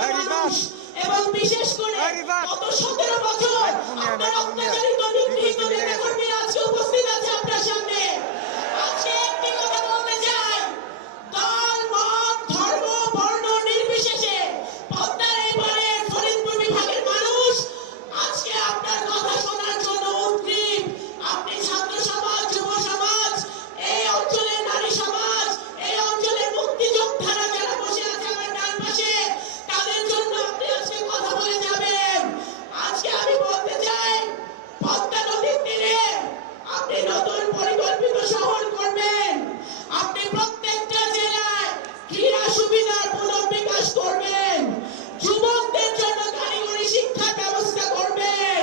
মানুষ এবং বিশেষ করে গত 17 বছর আপনার অত্যাচারিত নিগৃহীত নেতাকর্মীরা আজকে উপস্থিত আছে আপনার সামনে। আজকে একটি কথা বলতে চাই, দল মত ধর্ম বর্ণ নির্বিশেষে পদ্মার এবারে ফরিদপুর বিভাগের মানুষ আজকে আপনার কথা শোনার জন্য উদ্গ্রীব। আপনি ছাত্র সমাজ, যুব সমাজ, এই অঞ্চলের নারী সমাজ, এই অঞ্চলের মুক্তিযোদ্ধারা যারা বসে আছে আমার ডান পাশে, তাদের জন্য আপনি আজকে কথা বলে যাবেন। আজকে আমি বলতে চাই, পদ্মা নদীর তীরে আপনি নতুন পরিকল্পিত শহর করবেন, আপনি প্রত্যেকটা জেলায় ক্রীড়া সুবিধার পুনর্বিকাশ করবেন, যুবকদের জন্য কারিগরি শিক্ষার ব্যবস্থা করবেন,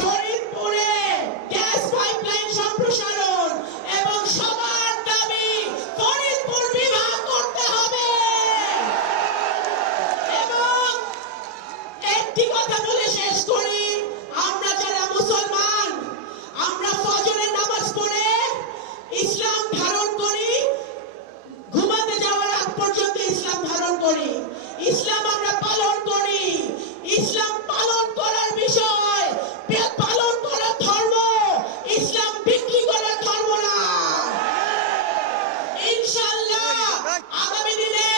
ফরিদপুরে গ্যাস পাইপলাইন সম্প্রসারণ এবং সবার দাবি ফরিদপুর বিভাগ করতে হবে। এবং একটি কথা বলে শেষ করি, আমরা যারা মুসলমান, আমরা ফজরের নামাজ পড়ে ইসলাম ধারণ করি, ঘুমাতে যাওয়ার আগ পর্যন্ত ইসলাম ধারণ করি, ইসলাম আমরা পালন করি। ইসলাম পালন করার বিষয়, পালন করার ধর্ম, ইসলাম বিক্রি করার ধর্ম না। ইনশাআল্লাহ আগামী দিনে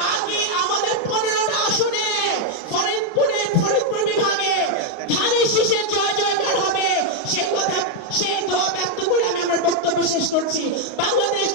বাকি আমাদের 15টা আসনে ফরিদপুর বিভাগে ধানের শীষের জয় জয়কার হবে, সেই দোয়া ব্যক্ত করে আমি আমার বক্তব্য শেষ করছি। বাংলাদেশ